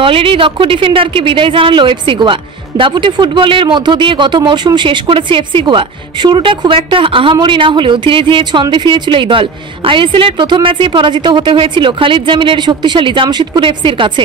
দলেরই দক্ষ ডিফেন্ডারকে বিদায় জানালো এফসি গোয়া। দাপুটে ফুটবলের মধ্য দিয়ে গত মরশুম শেষ করেছে এফসি গোয়া। শুরুটা খুব একটা আহামরি না হলেও ধীরে ধীরে ছন্দে ফিরেছিল এই দল। আইএসএল এর প্রথম ম্যাচে পরাজিত হতে হয়েছিল খালিদ জামিলের শক্তিশালী জামশেদপুর এফসির কাছে।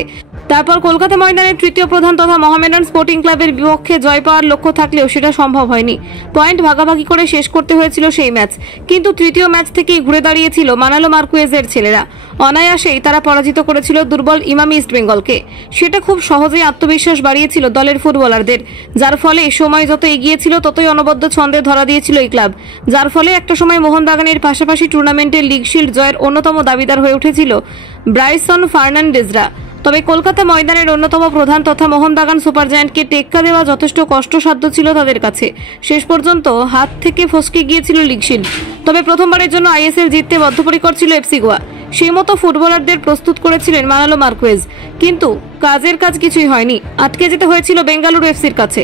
তারপর কলকাতা ময়দানের তৃতীয় প্রধান তথা মোহামেডান স্পোর্টিং ক্লাবের বিপক্ষে জয় পাওয়ার লক্ষ্য থাকলেও সেটা সম্ভব হয়নি। পয়েন্ট ভাগাভাগি করে শেষ করতে হয়েছিল সেই ম্যাচ, কিন্তু তৃতীয় ম্যাচ থেকেই ঘুরে দাঁড়িয়েছিল মানালো মার্কুয়েজের ছেলেরা। অনায়াসেই তারা পরাজিত করেছিল দুর্বল ইমামি ইস্টবেঙ্গলকে। সেটা খুব সহজেই আত্মবিশ্বাস বাড়িয়েছিল দলের ফুটবলারদের, যার ফলে সময় যত এগিয়েছিল ততই অনবদ্য ছন্দে ধরা দিয়েছিল এই ক্লাব, যার ফলে একটা সময় মোহনবাগানের পাশাপাশি টুর্নামেন্টের লিগ শিল্ড জয়ের অন্যতম দাবিদার হয়ে উঠেছিল ব্রাইসন ফার্নান্ডেজরা। তবে কলকাতা ময়দানের অন্যতম প্রধান তথা মোহনবাগান সুপার জায়ান্টকে টেক্কা দেওয়া যথেষ্ট কষ্টসাধ্য ছিল তাদের কাছে। শেষ পর্যন্ত হাত থেকে ফসকে গিয়েছিল লিগ শিল্ড। তবে প্রথমবারের জন্য আইএসএল জিততে বদ্ধপরিকর ছিল এফসি গোয়া। সেই মতো ফুটবলারদের প্রস্তুত করেছিলেন মানালো মার্কুয়েজ, কিন্তু কাজের কাজ কিছুই হয়নি। আটকে যেতে হয়েছিল বেঙ্গালুরু এফসির কাছে।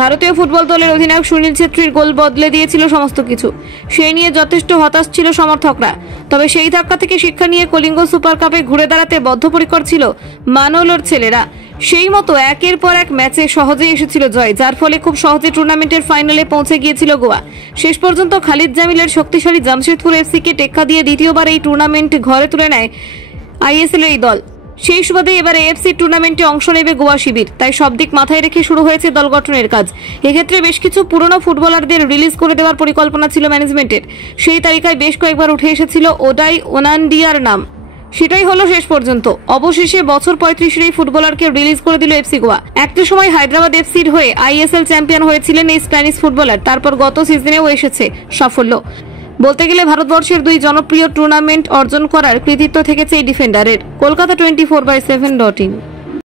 ভারতীয় ফুটবল দলের অধিনায়ক সুনীল ছেত্রীর গোল বদলে দিয়েছিল সমস্ত কিছু। সেই নিয়ে যথেষ্ট হতাশ ছিল সমর্থকরা। তবে সেই ধাক্কা থেকে শিক্ষা নিয়ে কলিঙ্গ সুপার কাপে ঘুরে দাঁড়াতে বদ্ধপরিকর ছিল মানোলোর ছেলেরা। সেই মতো একের পর এক ম্যাচে সহজেই এসেছিল জয়, যার ফলে খুব সহজে টুর্নামেন্টের ফাইনালে পৌঁছে গিয়েছিল গোয়া। শেষ পর্যন্ত খালিদ জামিলের শক্তিশালী জামশেদপুর এফসিকে টেক্কা দিয়ে দ্বিতীয়বার এই টুর্নামেন্ট ঘরে তুলে নেয় আইএসএল এই দল। সেই সুবাদে এবারে এএফসি টুর্নামেন্টে অংশ নেবে গোয়া শিবির। তাই সব দিক মাথায় রেখে শুরু হয়েছে দল গঠনের কাজ। এক্ষেত্রে বেশ কিছু পুরনো ফুটবলারদের রিলিজ করে দেওয়ার পরিকল্পনা ছিল ম্যানেজমেন্টের। সেই তালিকায় বেশ কয়েকবার উঠে এসেছিল ওডাই ওনান্ডিয়ার নাম। সেটাই হলো শেষ পর্যন্ত। অবশেষে বছর 35-এর এই ফুটবলারকে রিলিজ করে দিল এফসি গোয়া। একটা সময় হায়দ্রাবাদ এফসির হয়ে আইএসএল চ্যাম্পিয়ন হয়েছিলেন এই স্প্যানিশ ফুটবলার। তারপর গত সিজনেও এসেছে সাফল্য। বলতে গেলে ভারতবর্ষের দুই জনপ্রিয় টুর্নামেন্ট অর্জন করার কৃতিত্ব থেকেছে এই ডিফেন্ডারের। কলকাতা 24/7.in।